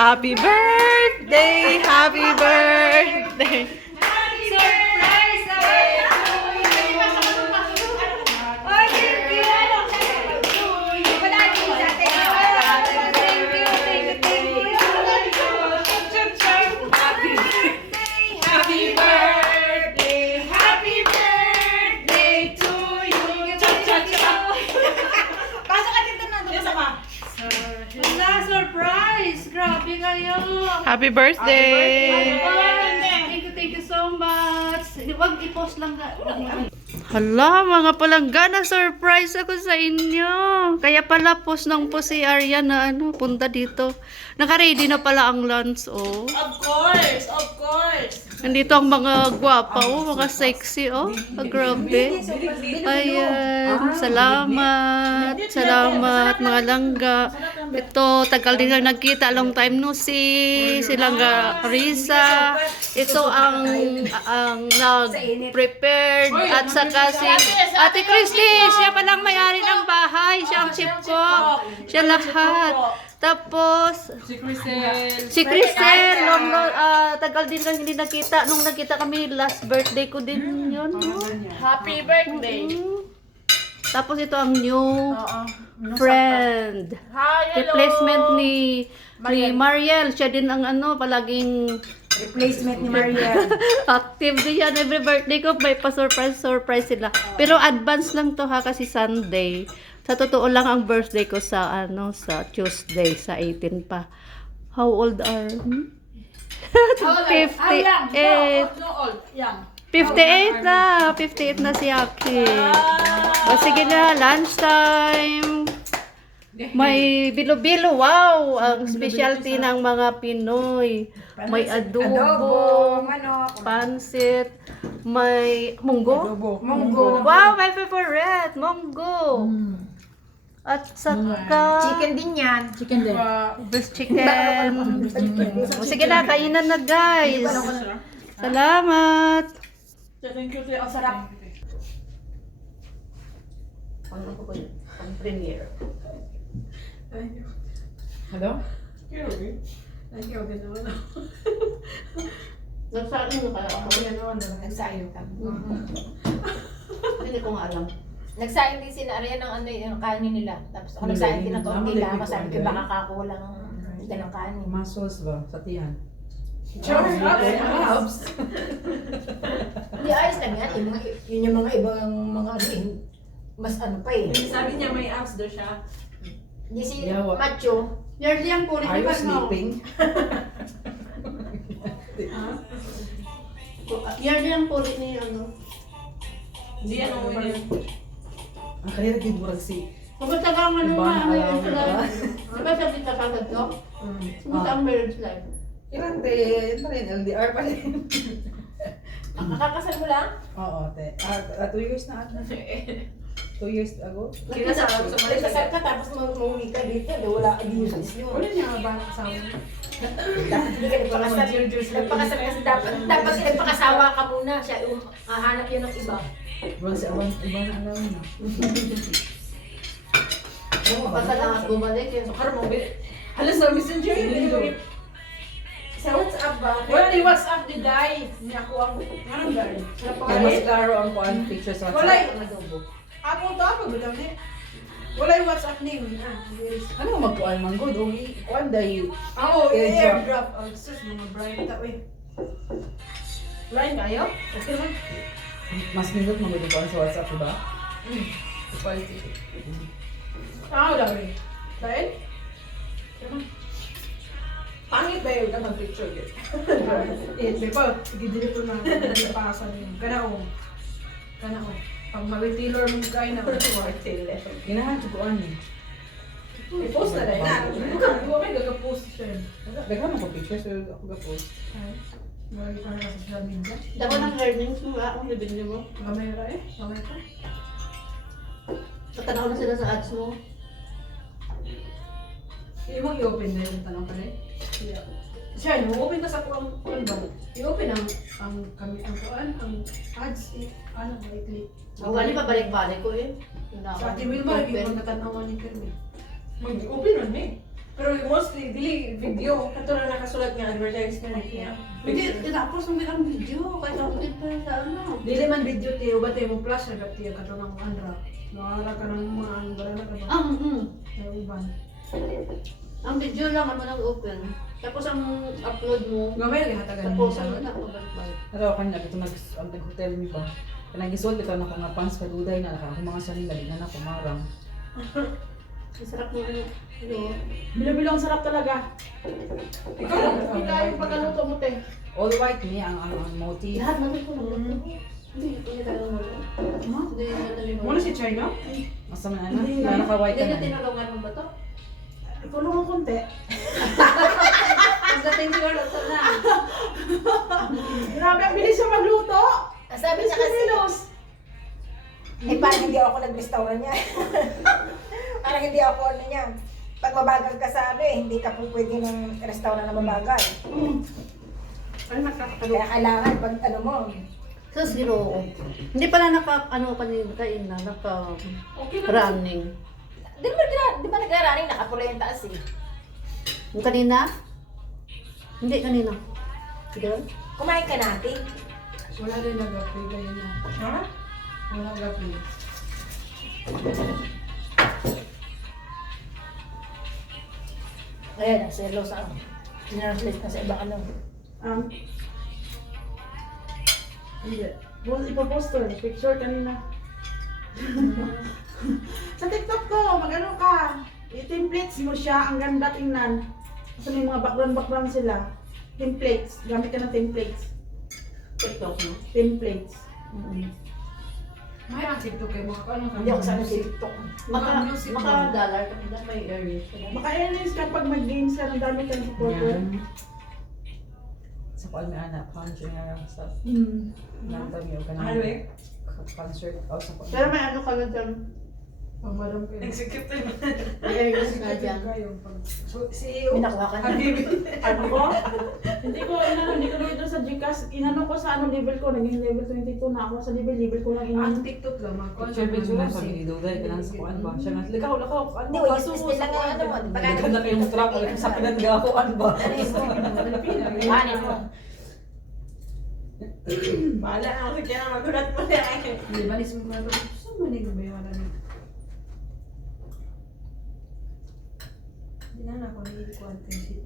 Happy birthday! Happy birthday! Surprise! Oh, thank you! Happy birthday! Happy birthday to you! Pasok ka dito na. Wala, surprise! Grabe kayo! Happy birthday! Thank you so much. Huwag i-post lang. Hala, mga palanggana, surprise ako sa inyo. Kaya pala post ng po si Arya na punta dito. Naka-ready na pala ang lunch, oh. Of course, of course. Nandito ang mga gwapa, oh, mga sexy, oh. Ah, grabe. Ayan, salamat. Salamat, mga langga. Ito, tagal din na nagkita. Long time no see. Si Langga Risa. Ito ang nag-prepared. At saka si Ate Christy. Siya palang may-ari ng bahay. Siya ang chef cook. Siya lahat. Tapos, si Crisel, tagal din lang hindi nakita. Nung nakita kami, last birthday ko din yun. No? Happy birthday. Tapos ito ang new friend. Hi, hello. Replacement ni Mariel. Siya din ang palaging Replacement ni Maria. active din yan. Every birthday ko may pa-surprise sila. Pero advance lang to ha kasi Sunday. Sa totoo lang ang birthday ko sa sa Tuesday sa 18 pa. How old are you? 58. No old, young. 58 na. 58 na si Aki. O sige na, lunchtime. May bilo-bilo. Wow! Ang specialty ng mga Pinoy. May adobo, pansit, may munggo. Munggo. Wow, my favorite! Munggo. At saka Chicken din yan. Chicken din. best chicken. O, sige na, kainan na guys. Salamat. Thank you, ang sarap. Premiere. Hello? Nagsain mo kaya ako? Nagsayo ka. Hindi ko nga alam. Nagsaing din sila Arya ng yung kanin nila. Tapos ako nagsaing din ng kaunti lang. Sabi ko baka kakulang hindi ng kanin. Muscles ba? Sa tiyan. Hindi ayos lang yan. Yun yung mga ibang mga mas pa eh. Sabi niya may abs daw siya. Hindi si Yawa. Macho. Yearly ang kulit Are ni you Pag no? sleeping? Yearly ang kulit ni Hindi yan ang wala. Ang kaya nagigurag si... Kapag tagang Iba na marriage alam, life. Di ba sabi ka kagad ko? Kumusta ang marriage life? Ilan te? Yun pa rin, LDR pa rin. Kakakasal mo lang? Oo, te. 2 years na ata. 2 years ago. Kinasal ako sa Malaysia. Nagkasal ka tapos mauwi ka dito. Wala ka dito sa isyo. Wala niya nga ba kasama? Dapat hindi ka nagpakasal. Nagpakasal kasi dapat nagpakasawa ka muna. Siya hahanap yun ng iba. Ibang na alam na. Basta lang at bumalik yun. So, karamo, halos sa messenger yun. Sa WhatsApp ba? Wala ni WhatsApp ni Dai. Niya ko ang anong Dai? Kaya mas klaro ang kuan picture sa Wala. WhatsApp. Ang adobo. Ako to ako bilang ni. Wala yung WhatsApp name. Ano mo magkuan man good? O kuan dahil Ako, AirDrop. airdrop. Ang sus, mga Brian ta. Line kayo? Okay lang. mas minute mo good kuan sa WhatsApp, diba? Quality. Ako daw rin. Dahil? Pangit ba yung ganang picture yun? May pa, gidilito na nagpasan yun. Kanao. Pag mag-tailor mong kain na. Ginahan ko kuan eh. I-post na rin. Huwag may gagapost siya. Daghan mo ko picture so ako ga-post. Marami pa na sa social media. Dako ng earnings mo ba? Kung nabili mo. Gamay ra eh. Gamay pa. Tatanaw na sila sa ads mo. Hindi mo i-open na yung tanong ka rin. Siya, i-open ka sa kuang daw. I-open ang kami ang kuan, ang ads eh. Ano, i-click. Ang gani pa balik-balik ko eh. Sa atin, Wilma, lagi mo natanawan ni Kermi. Mag-open ron eh. Pero mostly, dili video. Kato na nakasulat nga advertisement niya. Hindi, tinapos ang bilang video. Kaya ako din pa sa ano. Dili man video tiyo, ba tiyo mo flash na tiyo kato ng andra. Nakara ka ng mga andra na ka ba? Sa uban. Ang video lang ang nag-open. Tapos ang upload mo. Gamay lagi hatagan Tapos sa ano na ako balik. Pero ako na ito nag-hotel mi ba. Kanang gisod ito na ko nga pants kaduday na ako mga sanin dali na ako marang. Ang sarap ng ano. Bilo-bilo ang sarap talaga. Ikaw lang, ikaw yung pagkaluto mo te. All white ni ang motif. Lahat natin ko nagluto. Hindi niya talagang wala. Hindi niya talagang Muna si China? Masama na ano? Na naka-white Hindi ka niya na. tinulungan mo ba to? Ikulong ang konti. Pagdating siguro sa na. Grabe, ang bilis siya magluto. Ang sabi niya kasi, eh parang hindi ako nag-restaurant niya. Parang hindi ako ano niya. Pag mabagal ka sabi, hindi ka po pwede ng restaurant na mabagal. Ano nakakaluto? Kaya kailangan pag ano mo, Sa zero. Hindi pala ano kanina kain na naka Okay lang. running. di ba nagraraning nakapula yung taas eh. Yung kanina? Hindi kanina. Sige. Kumain ka natin. Wala rin nag-apply kayo na. Ha? Wala nag-apply. Ayan, selo sa translate na sa ibang ano. Hindi. Ipopost ko, picture kanina. Sa TikTok ko, mag-ano ka, i-templates mo siya, ang ganda tingnan. Kasi may mga background sila. Templates, gamit ka ng templates. TikTok mo. Templates. May ang TikTok kayo, mga ano Hindi ako sa ano si TikTok. Maka-dollar ka na may areas. Maka-earnings ka pag mag-games ka, ang dami kang supporter. Yan. Sa kuan mi anak, concert nga lang sa nagdami o kanang Ano eh? concert o sa kuan. Pero may ano ka na dyan. Pagmadam kayo. Executive. May areas na dyan. CEO. May nakuha ka na. Ano ko? Hindi ko doon sa Gcash. Inano ko sa ano level ko, naging level 22 na ako sa level ko lang Ang inano. TikTok lang, mga Picture na sa ni Duday kanang sa kuan ba. Siya nga likaw lakaw ano Hindi, wala split lang nga ano mo. Pag Pagka na kayong truck sa pinatgakuan ba. Paano mo? Bahala na ako kaya na magulat mo na kayo. Hindi ba, nisip ko na ito. Saan mo nito ba yung wala nito? Hindi na ako nagiging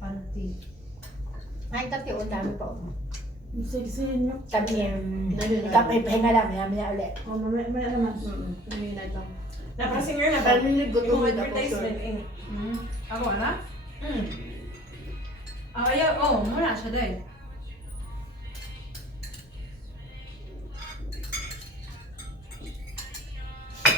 panty. Ay, tati, ang dami pa. Sexy nyo. Sabi niya, ikaw may pahinga lang, maya ulit. O, may naman. Kuminay lang. Napasinger na ba? Pero hindi gusto Yung mo advertisement eh. Ako, ana? Ayaw, muna siya dahil.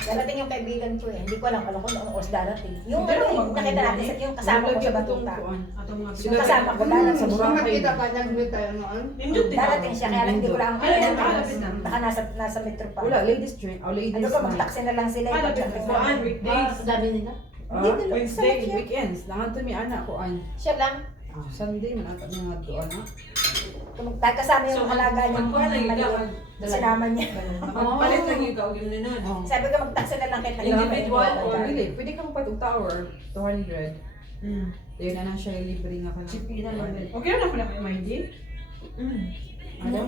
Darating yung kaibigan ko eh. Hindi ko alam kung anong oras darating. Yung Pero ano, nakita natin sa yung kasama ko sa batuta. Atong mga Yung kasama ko darating Sa siya. Boracay. Makita ka nag-meet tayo noon. Indot din Darating siya, kaya lang hindi ko lang Ay, malapit na. baka nasa metro pa. Wala ladies drink, ladies Ano ka, night. mag-taxi na lang sila. Malapit na. Kuan, weekdays. Dami nila. Hindi, Ah, dalawa. Wednesday, Sarap siya. weekends, langan to mi anak ko an. Siya lang. Sunday man ata nga doon na. Dahil kasama yung alaga niya. magkuha lang yung maliit. Sinama niya. Palit lang yung kaugin na nun. Oh. Sabi ko, mag-taxi na lang kita. Individual or Dili, pwede ka magpatog tower 200. Mm. Yun na siya libre nga ka na. Chippy na lang din. Okay na ako na kayo, MID? Ano?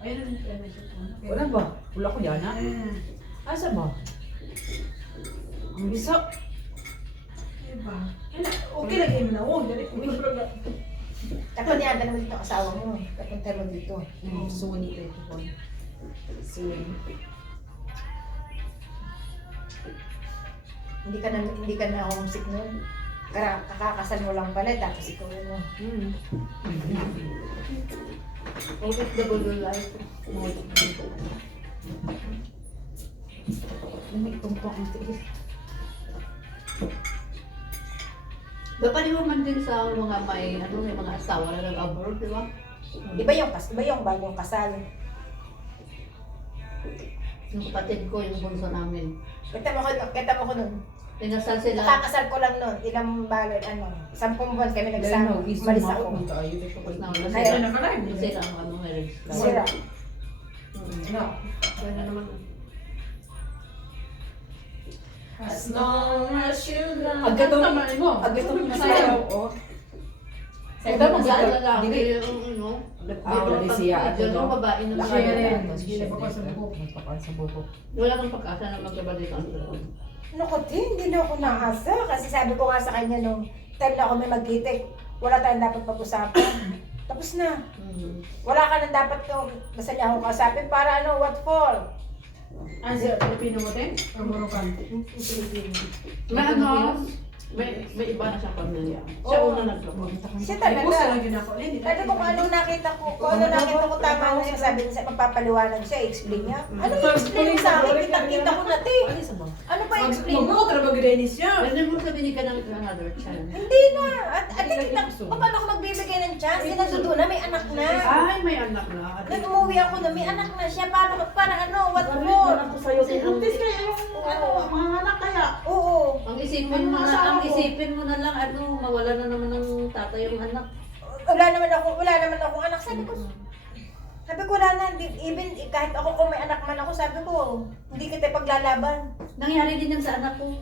Ayun na siya. Wala ba? Wala ko yan na. Asa ba? Ang bisa. Diba? Okay lang yun na. Oh, dali. Tapos niya, naman dito ang asawa mo. Kapunta mo dito. Sony tayo ko. Sony. Hindi ka na homesick nun. Kakakasal mo lang pala, tapos ikaw mo. OFW life. Namigtong-tong ang tiis. Bapaliw man din sa mga may mga asawa na nag-abroad, di ba? Iba yung bagong kasal. Yung kapatid ko, yung bunso namin. Kita mo ko nun. Pinasal sila. Nakakasal ko lang nun. Ilang balot, 10 buwan kami nagsama. Dahil no, Malis ako. man tayo. Tapos na wala Ayun. sila. Sila ang marriage. Sira. No. Kaya na naman. As long as you love. Ang gatong Tama mo. ang gatong masayaw, oh. Sa Ito, mga dili- lalaki, dili- ano, wala siya, pag-video, ano, no, babae na Lakad Siya siya. rin. na. Sige, papas sa buhok. Magpapas sa buhok. Wala kang pag-asa na magkabalik ang doon. Naku, hindi na ako naasa. Kasi sabi ko nga sa kanya nung time na ako may magkitik, wala tayong dapat pag-usapan. Tapos na. Wala ka nang dapat kung basta niya akong kausapin para ano, what for? Ah, siya, Pilipino mo din? Or Moroccan? May ano, may iba na siyang pamilya. Siya Oo. una nagpapon. Siya Ay, gusto talaga. lang yun ako. Hindi Sabi ko kung anong nakita ko, kung ano nakita ko tama na yung sabi niya, magpapaliwanag siya, explain niya. Ano yung explain mo sa akin? Kita-kita ko na te. Ano pa explain mo? Magbuot na mag-Dennis siya. Pwede mo sabihin ka ng another chance. Hindi na. At kita, paano ako magbibigay ng chance? Sinasundo na, may anak na. Ay, may anak na. Nag umuwi ako na, may anak na siya. Para ano, what for? Buntis kayo yung ano, mga anak kaya. Oo. Ang isipin mo na, lang ano, mawala na naman ng tatay yung anak. Wala naman akong anak. Sabi ko, wala na. Even kahit ako kung may anak man ako, sabi ko, hindi kita paglalaban. Nangyari din yan sa anak ko.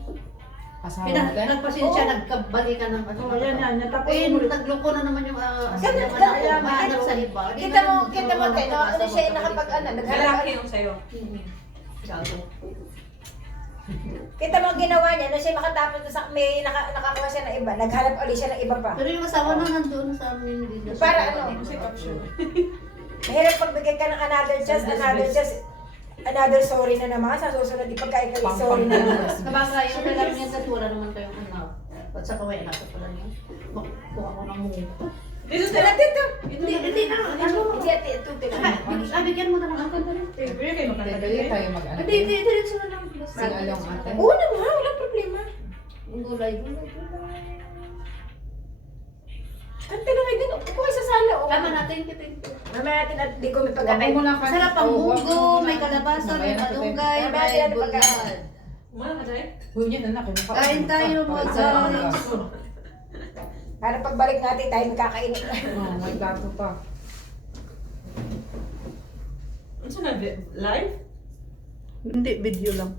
Asawa mo din? Nagpasensya, Oo. nagkabalikan ng ano. Oh, yan. Natapos Eh, mo. nagloko na naman yung asawa Ganun, ng anak ko. ganun. Mahanap sa iba. Di Kita na- mo, te, no? Ano siya, nakapag, ano, naghalap. yung sa'yo. Gago. Kita mo ang ginawa niya, nung siya makatapos na sa, may nakakuha siya ng iba, naghanap ulit siya ng iba pa. Pero yung asawa na nandoon sa amin. Hindi na siya Para ano? nakapag- Mahirap pagbigay ka ng another chance, another sorry na naman. Sa susunod, ipagkaya ka sorry na naman. Kabasa, yung kailangan niya sa wala naman kayong anak. At saka may anak ko pala niya. Makuha ko ng mungko. Dito Dito. Hindi na. Ano? Hindi, ito, Bigyan mo na ng angkan na rin. Pwede kayo Dali tayo mag-ano. Hindi, diretso na lang. Sing-along ate. Oo naman, walang problema. Ang gulay. Ang talaga din, upo kayo sa sala. oh. Tama natin, thank you. Mamaya natin at di ko may Wag pagkakay. mo na kasi. Masarap ang Oh, wag munggo, mo may na. kalabasa, may Mamaya na malunggay, Mamaya may natin bulad. pagkain. Muna ka tayo? Uy, yan anak. Kain tayo, mga guys. Para pagbalik natin, tayo magkakainit. Oh, may gato pa. Ano na, live? Hindi, video lang.